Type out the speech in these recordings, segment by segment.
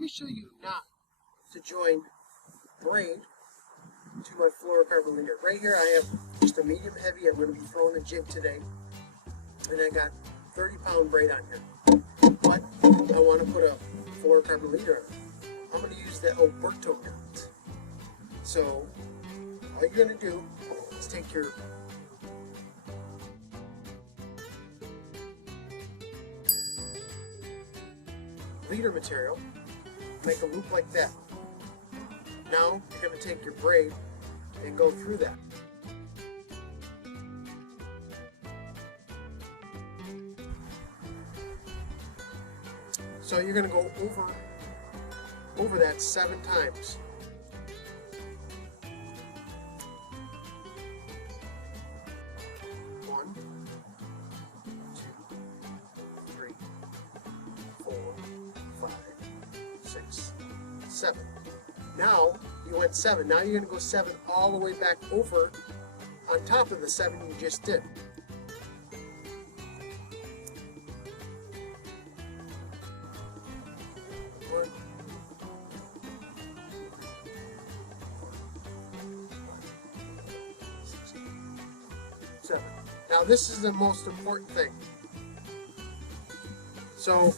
let me show you knot to join braid to my fluorocarbon leader. Right here I have just a medium heavy. I'm going to be throwing a jig today, and I got 30-pound braid on here. But I want to put a fluorocarbon leader on it. I'm going to use that Alberto knot. So all you're going to do is take your leader material, make a loop like that. Now you're going to take your braid and go through that. So you're going to go over that 7 times. One, 2, 3, 4, 5, 6, 7. Now you went 7. Now you're going to go 7 all the way back over on top of the 7 you just did. One, 6, 7. Now this is the most important thing. So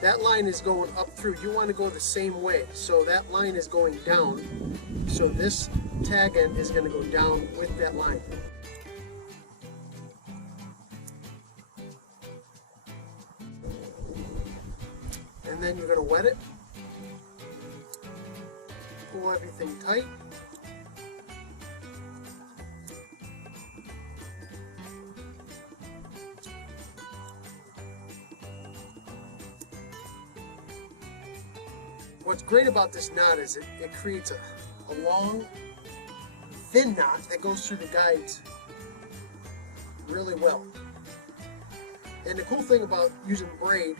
that line is going up through. You want to go the same way. So that line is going down. So this tag end is going to go down with that line. And then you're going to wet it. Pull everything tight. What's great about this knot is it creates a long, thin knot that goes through the guides really well. And the cool thing about using braid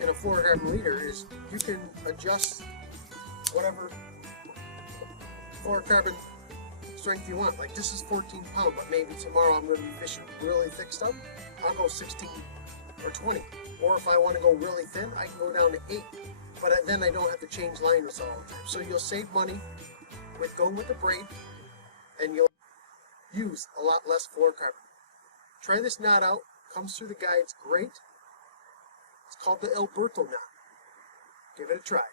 in a fluorocarbon leader is you can adjust whatever fluorocarbon strength you want. Like this is 14 pound, but maybe tomorrow I'm going to be fishing really thick stuff. I'll go 16 or 20. Or if I want to go really thin, I can go down to 8. But then I don't have to change liners all the time. So you'll save money with going with the braid, and you'll use a lot less fluorocarbon. Try this knot out. Comes through the guides great. It's called the Alberto knot. Give it a try.